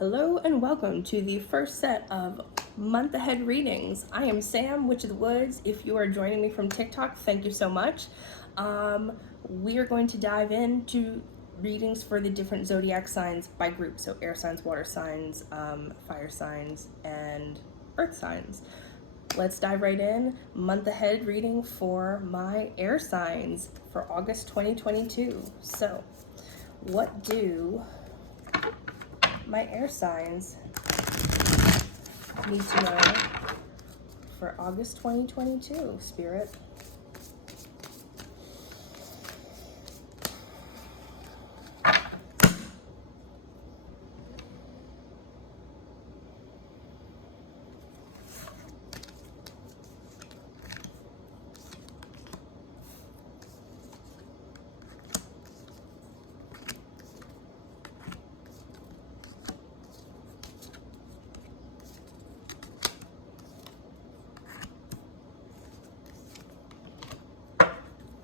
Hello and welcome to the first set of month ahead readings. I am Sam, Witch of the Woods. If you are joining me from TikTok, thank you so much. We are going to dive into readings for the different zodiac signs by group. So air signs, water signs, fire signs, and earth signs. Let's dive right in. Month ahead reading for my air signs for August 2022. So what do my air signs need to know for August 2022, Spirit?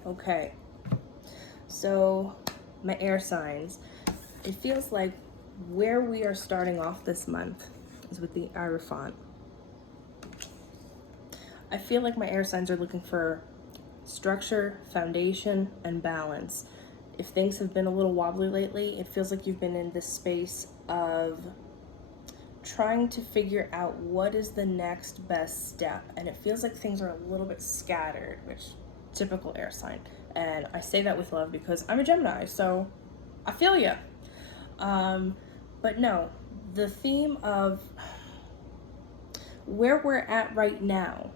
Okay, so my air signs, it feels like where we are starting off this month is with the Hierophant. I feel like my air signs are looking for structure, foundation, and balance. If things have been a little wobbly lately, it feels like you've been in this space of trying to figure out what is the next best step, and it feels like things are a little bit scattered, which typical air sign. And I say that with love because I'm a Gemini, so I feel ya. But no, the theme of where we're at right now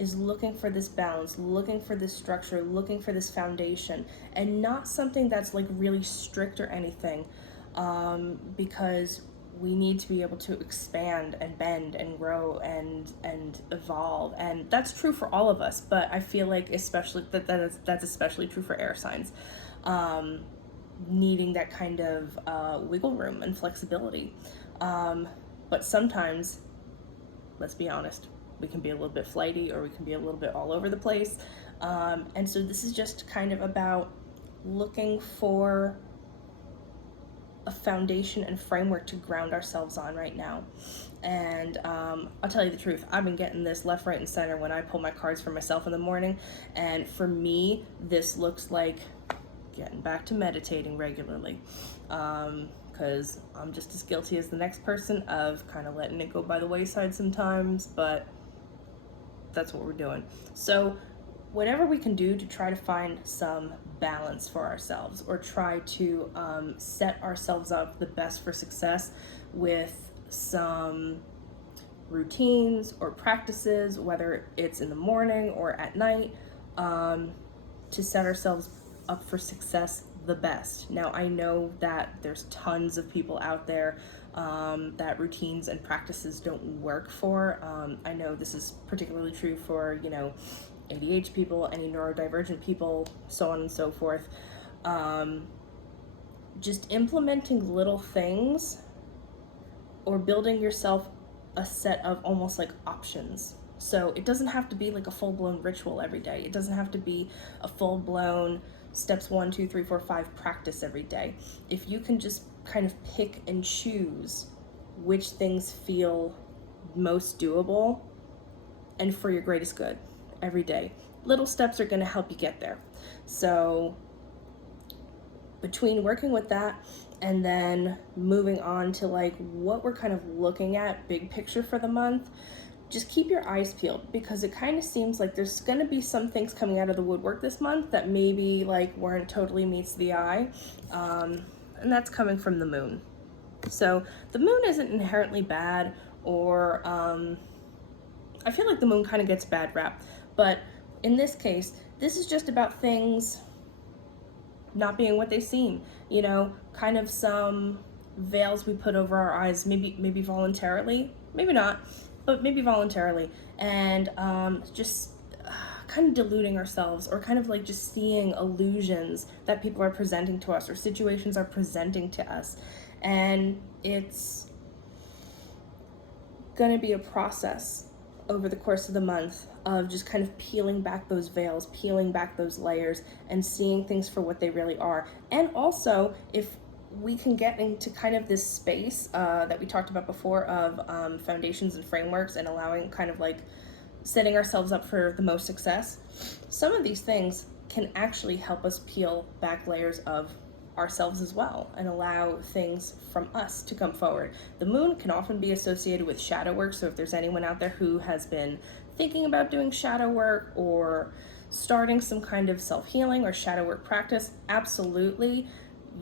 is looking for this balance, looking for this structure, looking for this foundation, and not something that's like really strict or anything, because we need to be able to expand and bend and grow and evolve, and that's true for all of us. But I feel like especially that's especially true for air signs, needing that kind of wiggle room and flexibility. But sometimes, let's be honest, we can be a little bit flighty, or we can be a little bit all over the place. And so this is just kind of about looking for a foundation and framework to ground ourselves on right now. And I'll tell you the truth, I've been getting this left, right, and center when I pull my cards for myself in the morning. And for me, this looks like getting back to meditating regularly. Because I'm just as guilty as the next person of kind of letting it go by the wayside sometimes, but that's what we're doing. So whatever we can do to try to find some balance for ourselves, or try to set ourselves up the best for success with some routines or practices, whether it's in the morning or at night, to set ourselves up for success the best. Now, I know that there's tons of people out there that routines and practices don't work for. I know this is particularly true for, ADHD people, any neurodivergent people, so on and so forth. Just implementing little things or building yourself a set of almost like options. So it doesn't have to be like a full-blown ritual every day. It doesn't have to be a full-blown steps 1, 2, 3, 4, 5 practice every day. If you can just kind of pick and choose which things feel most doable and for your greatest good every day, little steps are going to help you get there. So between working with that and then moving on to like what we're kind of looking at big picture for the month, just keep your eyes peeled, because it kind of seems like there's going to be some things coming out of the woodwork this month that maybe like weren't totally meets the eye, and that's coming from the moon. So the moon isn't inherently bad, or I feel like the moon kind of gets bad rap, but in this case, this is just about things not being what they seem, kind of some veils we put over our eyes, maybe voluntarily, maybe not, but maybe voluntarily, and just kind of deluding ourselves, or kind of like just seeing illusions that people are presenting to us or situations are presenting to us. And it's gonna be a process over the course of the month of just kind of peeling back those veils, peeling back those layers, and seeing things for what they really are. And also, if we can get into kind of this space that we talked about before of foundations and frameworks, and allowing kind of like setting ourselves up for the most success. Some of these things can actually help us peel back layers of ourselves as well and allow things from us to come forward. The moon can often be associated with shadow work, so if there's anyone out there who has been thinking about doing shadow work or starting some kind of self-healing or shadow work practice, absolutely,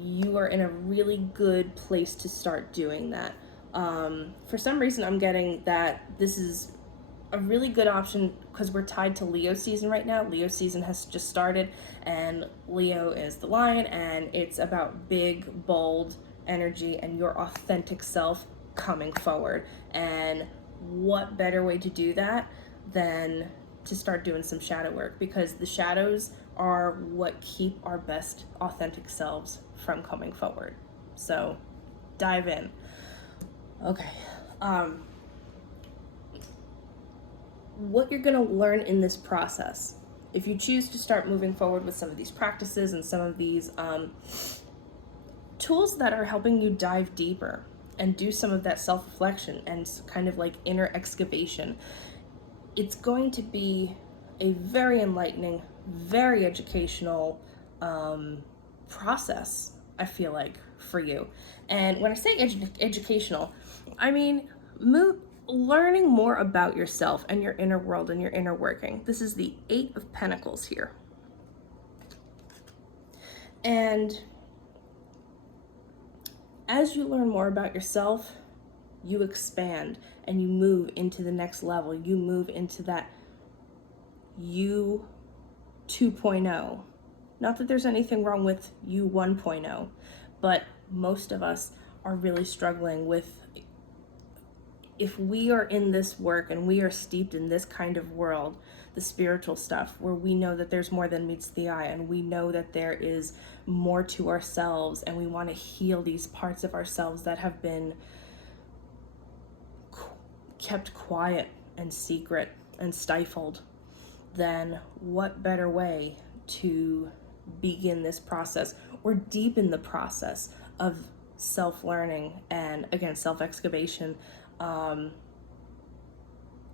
you are in a really good place to start doing that. For some reason, I'm getting that this is a really good option because we're tied to Leo season right now. Leo season has just started, and Leo is the lion, and it's about big, bold energy and your authentic self coming forward. And what better way to do that than to start doing some shadow work, because the shadows are what keep our best authentic selves from coming forward. So dive in. Okay. What you're going to learn in this process, if you choose to start moving forward with some of these practices and some of these tools that are helping you dive deeper and do some of that self-reflection and kind of like inner excavation, it's going to be a very enlightening, very educational process, I feel like, for you. And when I say educational, I mean learning more about yourself and your inner world and your inner working. This is the 8 of Pentacles here. And as you learn more about yourself, you expand and you move into the next level. You move into that you 2.0. Not that there's anything wrong with you 1.0, but most of us are really struggling with, if we are in this work and we are steeped in this kind of world, the spiritual stuff, where we know that there's more than meets the eye, and we know that there is more to ourselves, and we want to heal these parts of ourselves that have been kept quiet and secret and stifled, then what better way to begin this process or deepen the process of self-learning and, again, self-excavation?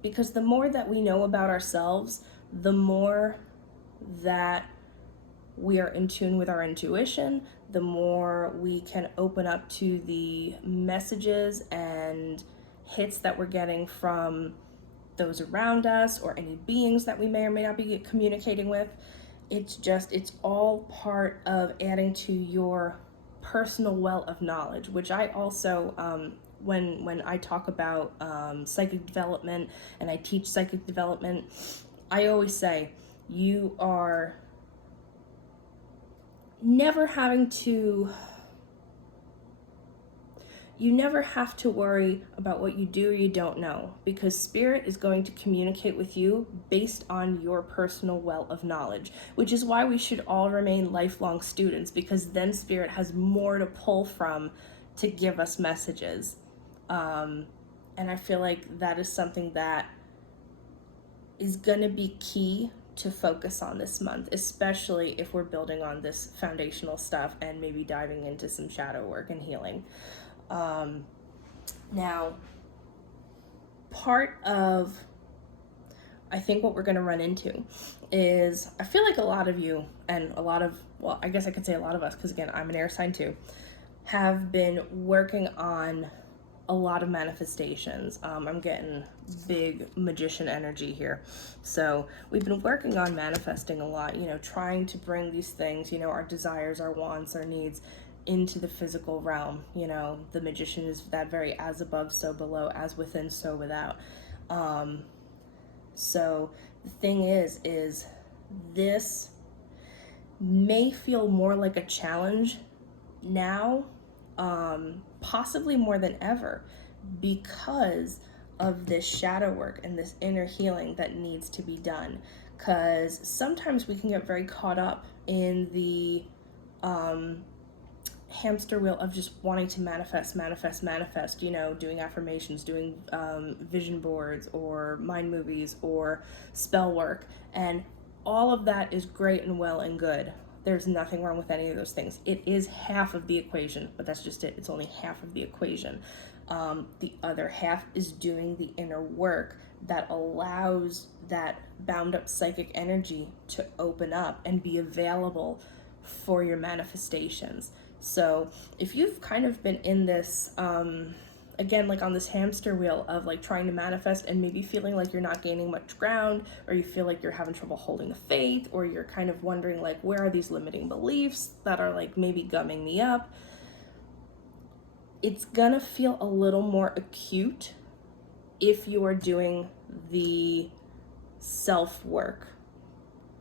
Because the more that we know about ourselves, the more that we are in tune with our intuition, the more we can open up to the messages and hits that we're getting from those around us or any beings that we may or may not be communicating with. It's all part of adding to your personal well of knowledge, which I also, when I talk about psychic development and I teach psychic development, I always say you are never have to worry about what you do or you don't know, because Spirit is going to communicate with you based on your personal well of knowledge, which is why we should all remain lifelong students, because then Spirit has more to pull from to give us messages. And I feel like that is something that is going to be key to focus on this month, especially if we're building on this foundational stuff and maybe diving into some shadow work and healing. Now, part of, I think, what we're going to run into is, I feel like a lot of you and well, I guess I could say a lot of us, because again, I'm an air sign too, have been working on a lot of manifestations. I'm getting big magician energy here. So we've been working on manifesting a lot, trying to bring these things, our desires, our wants, our needs into the physical realm. The magician is that very as above, so below, as within, so without. So the thing is this may feel more like a challenge now, possibly more than ever, because of this shadow work and this inner healing that needs to be done. Because sometimes we can get very caught up in the hamster wheel of just wanting to manifest, doing affirmations, doing vision boards or mind movies or spell work, and all of that is great and well and good. There's nothing wrong with any of those things. It is half of the equation, but that's just it. It's only half of the equation. The other half is doing the inner work that allows that bound up psychic energy to open up and be available for your manifestations. So if you've kind of been in this, again, like on this hamster wheel of like trying to manifest and maybe feeling like you're not gaining much ground, or you feel like you're having trouble holding the faith, or you're kind of wondering like, where are these limiting beliefs that are like maybe gumming me up? It's gonna feel a little more acute if you are doing the self work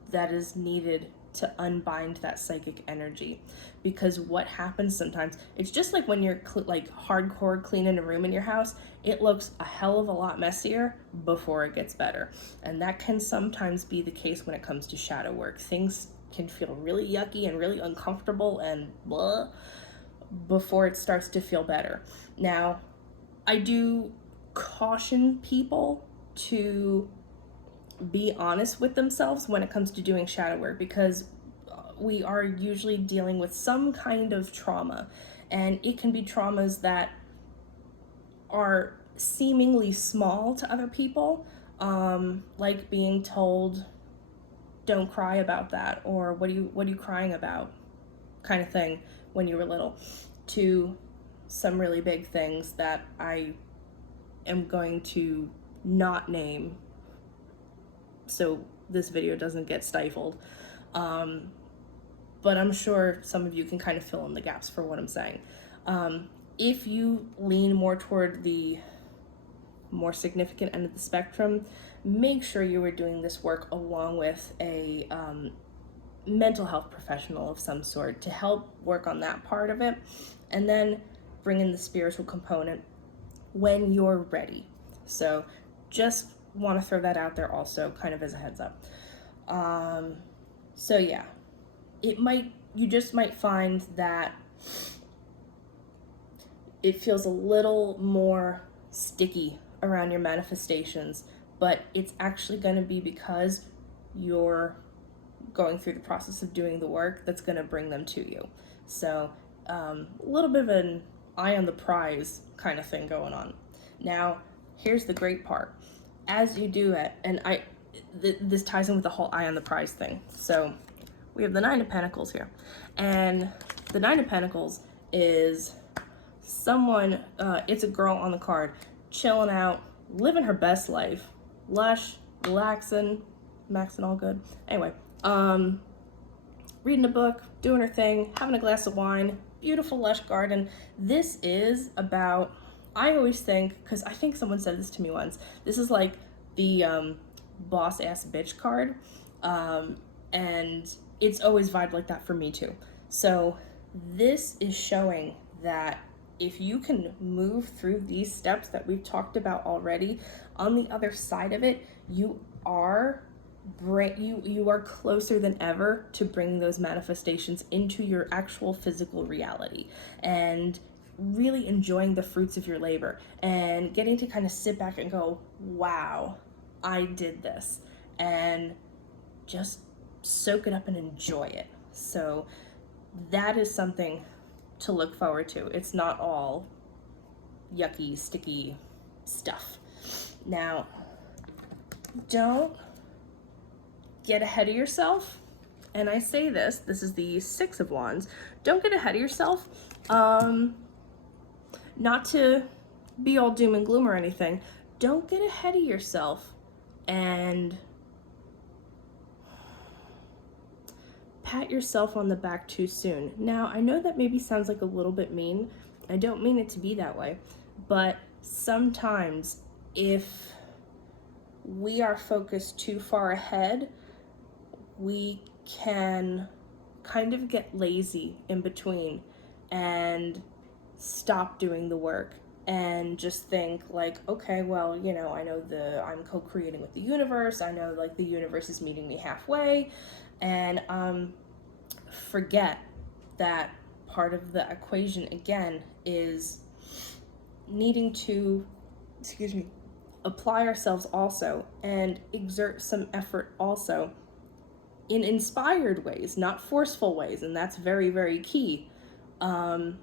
that is needed to unbind that psychic energy. Because what happens sometimes, it's just like when you're like hardcore cleaning a room in your house, it looks a hell of a lot messier before it gets better. And that can sometimes be the case when it comes to shadow work. Things can feel really yucky and really uncomfortable and blah before it starts to feel better. Now, I do caution people to be honest with themselves when it comes to doing shadow work, because we are usually dealing with some kind of trauma, and it can be traumas that are seemingly small to other people, like being told, don't cry about that, or what are you crying about, kind of thing, when you were little, to some really big things that I am going to not name so this video doesn't get stifled. But I'm sure some of you can kind of fill in the gaps for what I'm saying. If you lean more toward the more significant end of the spectrum, make sure you are doing this work along with a mental health professional of some sort to help work on that part of it, and then bring in the spiritual component when you're ready. So just want to throw that out there also, kind of as a heads up. So yeah, you just might find that it feels a little more sticky around your manifestations, but it's actually going to be because you're going through the process of doing the work that's going to bring them to you. So a little bit of an eye on the prize kind of thing going on. Now, here's the great part. As you do it, and this ties in with the whole eye on the prize thing. So we have the Nine of Pentacles here, and the Nine of Pentacles is someone, it's a girl on the card, chilling out, living her best life, lush, relaxing, maxing all good. Anyway, reading a book, doing her thing, having a glass of wine, beautiful lush garden. This is about, I always think, because I think someone said this to me once, this is like the boss ass bitch card, and it's always vibed like that for me too. So this is showing that if you can move through these steps that we've talked about already, on the other side of it, you are closer than ever to bringing those manifestations into your actual physical reality, and really enjoying the fruits of your labor, and getting to kind of sit back and go, wow, I did this, and just soak it up and enjoy it. So that is something to look forward to. It's not all yucky, sticky stuff. Now, don't get ahead of yourself. And I say this is the Six of Wands. Don't get ahead of yourself. Not to be all doom and gloom or anything. Don't get ahead of yourself and pat yourself on the back too soon. Now, I know that maybe sounds like a little bit mean. I don't mean it to be that way, but sometimes if we are focused too far ahead, we can kind of get lazy in between and stop doing the work and just think like, okay, well, you know, I know I'm co-creating with the universe. I know like the universe is meeting me halfway, and forget that part of the equation again is needing to, apply ourselves also and exert some effort also in inspired ways, not forceful ways, and that's very, very key. And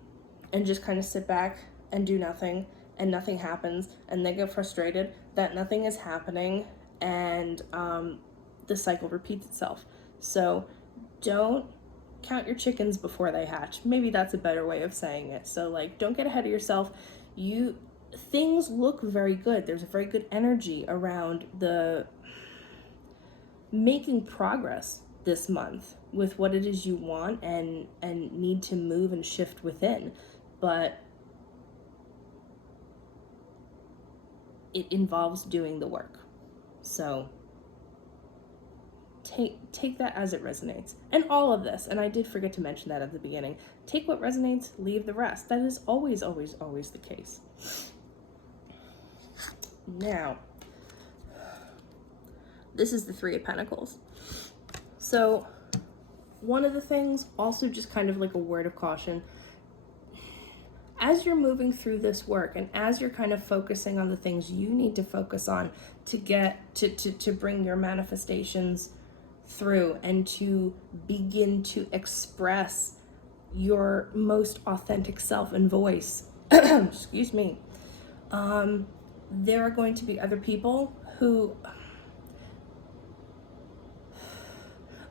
just kind of sit back and do nothing, and nothing happens, and they get frustrated that nothing is happening, and the cycle repeats itself. So don't count your chickens before they hatch. Maybe that's a better way of saying it. So like, don't get ahead of yourself. Things look very good. There's a very good energy around the making progress this month with what it is you want and need to move and shift within. But it involves doing the work. So take that as it resonates. And all of this, and I did forget to mention that at the beginning, take what resonates, leave the rest. That is always, always, always the case. Now, this is the Three of Pentacles. So one of the things, also just kind of like a word of caution, as you're moving through this work and as you're kind of focusing on the things you need to focus on to get to bring your manifestations through and to begin to express your most authentic self and voice, excuse me, there are going to be other people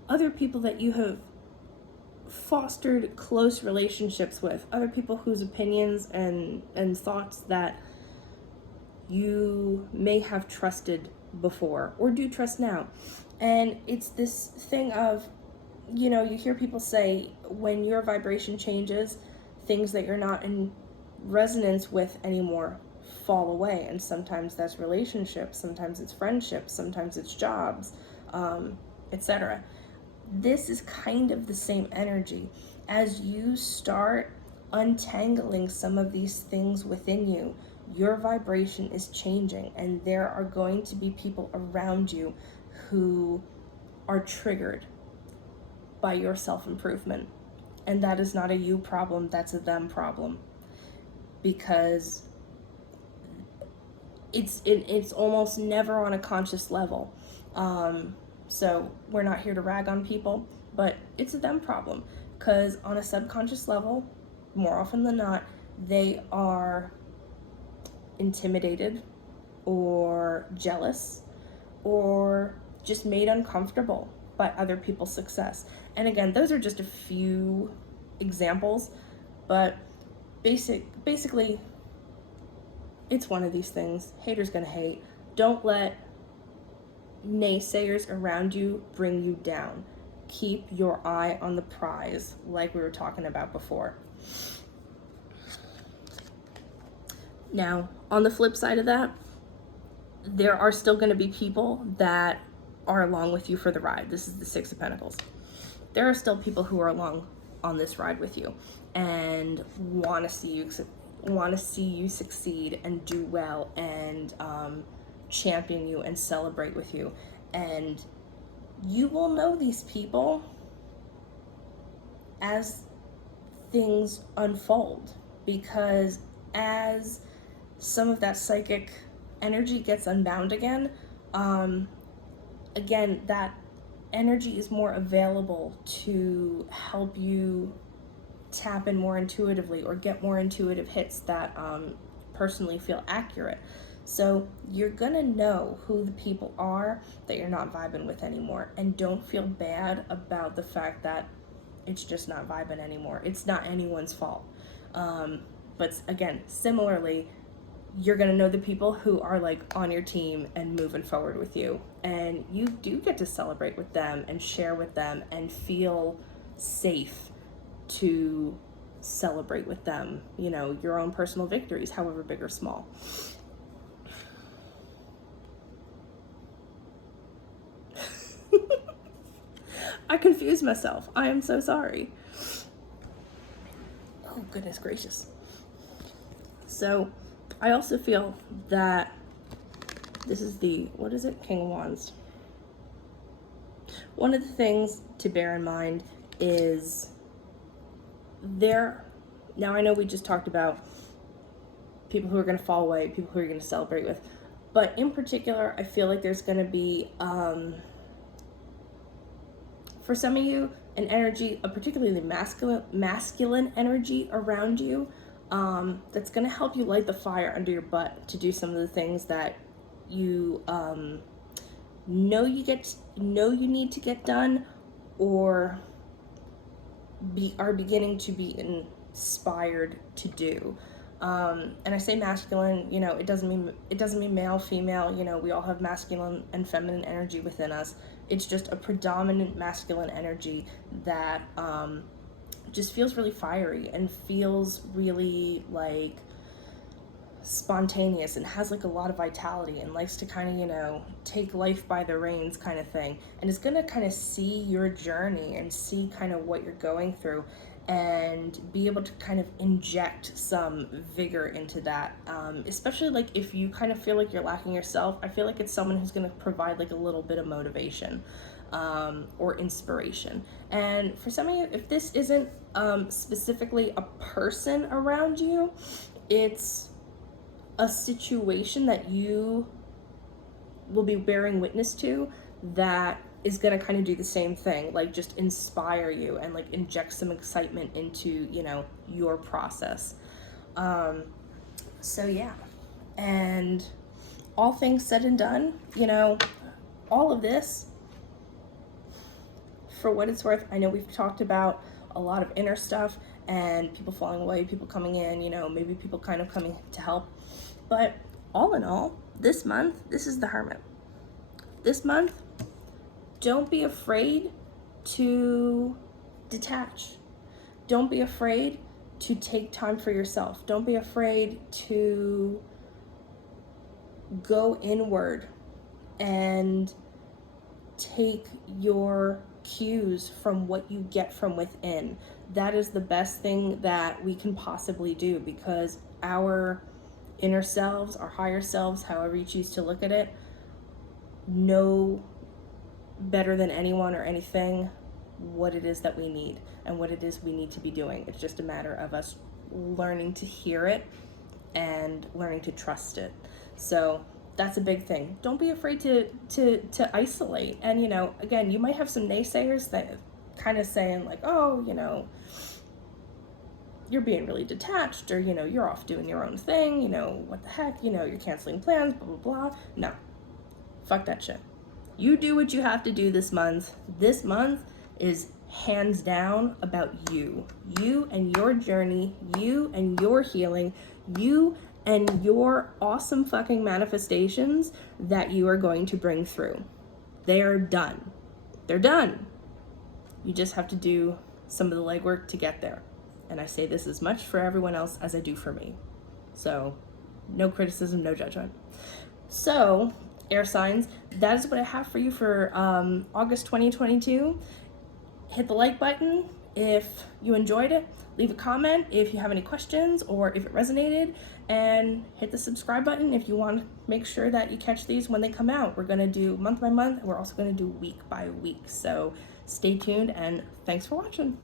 that you have fostered close relationships with, other people whose opinions and thoughts that you may have trusted before or do trust now. And it's this thing of, you know, you hear people say when your vibration changes, things that you're not in resonance with anymore fall away. And sometimes that's relationships, sometimes it's friendships, sometimes it's jobs, etc. This is kind of the same energy. As you start untangling some of these things within you, your vibration is changing, and there are going to be people around you who are triggered by your self-improvement. And that is not a you problem, that's a them problem. Because it's almost never on a conscious level. So we're not here to rag on people, but it's a them problem. Because on a subconscious level, more often than not, they are intimidated or jealous or just made uncomfortable by other people's success. And again, those are just a few examples, but basically it's one of these things. Haters gonna hate. Don't let naysayers around you bring you down. Keep your eye on the prize, like we were talking about before. Now, on the flip side of that, there are still going to be people that are along with you for the ride. This is the Six of Pentacles. There are still people who are along on this ride with you and want to see you succeed and do well and champion you and celebrate with you. And you will know these people as things unfold, because as some of that psychic energy gets unbound again, that energy is more available to help you tap in more intuitively or get more intuitive hits that personally feel accurate. So you're gonna know who the people are that you're not vibing with anymore, and don't feel bad about the fact that it's just not vibing anymore. It's not anyone's fault. But again, similarly, you're gonna know the people who are like on your team and moving forward with you, and you do get to celebrate with them and share with them and feel safe to celebrate with them, you know, your own personal victories, however big or small. I confused myself. I am so sorry. Oh, goodness gracious. So I also feel that this is what is it? King of Wands. One of the things to bear in mind is now I know we just talked about people who are going to fall away, people who are going to celebrate with, but in particular, I feel like there's going to be for some of you, an energy, a particularly masculine energy around you, that's going to help you light the fire under your butt to do some of the things that you know you need to get done, or are beginning to be inspired to do. And I say masculine, you know, it doesn't mean male, female. You know, we all have masculine and feminine energy within us. It's just a predominant masculine energy that just feels really fiery and feels really like spontaneous and has like a lot of vitality and likes to kind of, you know, take life by the reins kind of thing, and is going to kind of see your journey and see kind of what you're going through and be able to kind of inject some vigor into that, especially like if you kind of feel like you're lacking yourself. I feel like it's someone who's going to provide like a little bit of motivation or inspiration. And for some of you, if this isn't specifically a person around you, it's a situation that you will be bearing witness to that is going to kind of do the same thing, like just inspire you and like inject some excitement into, you know, your process. So yeah, and all things said and done, you know, all of this, for what it's worth, I know we've talked about a lot of inner stuff and people falling away, people coming in, you know, maybe people kind of coming to help. But all in all, this month, this is the Hermit. This month, don't be afraid to detach. Don't be afraid to take time for yourself. Don't be afraid to go inward and take your cues from what you get from within. That is the best thing that we can possibly do, because our inner selves, our higher selves, however you choose to look at it, know better than anyone or anything what it is that we need and what it is we need to be doing. It's just a matter of us learning to hear it and learning to trust it. So that's a big thing. Don't be afraid to isolate. And, you know, again, you might have some naysayers that kind of saying like, oh, you know, you're being really detached, or, you know, you're off doing your own thing, you know, what the heck, you know, you're canceling plans, blah, blah, blah. No, fuck that shit. You do what you have to do this month. This month is hands down about you. You and your journey, you and your healing, you and your awesome fucking manifestations that you are going to bring through. They are done. They're done. You just have to do some of the legwork to get there. And I say this as much for everyone else as I do for me. So no criticism, no judgment. So air signs, that is what I have for you for August 2022. Hit the like button if you enjoyed it. Leave a comment if you have any questions or if it resonated, and hit the subscribe button if you want to make sure that you catch these when they come out. We're going to do month by month, and we're also going to do week by week. So stay tuned, and thanks for watching.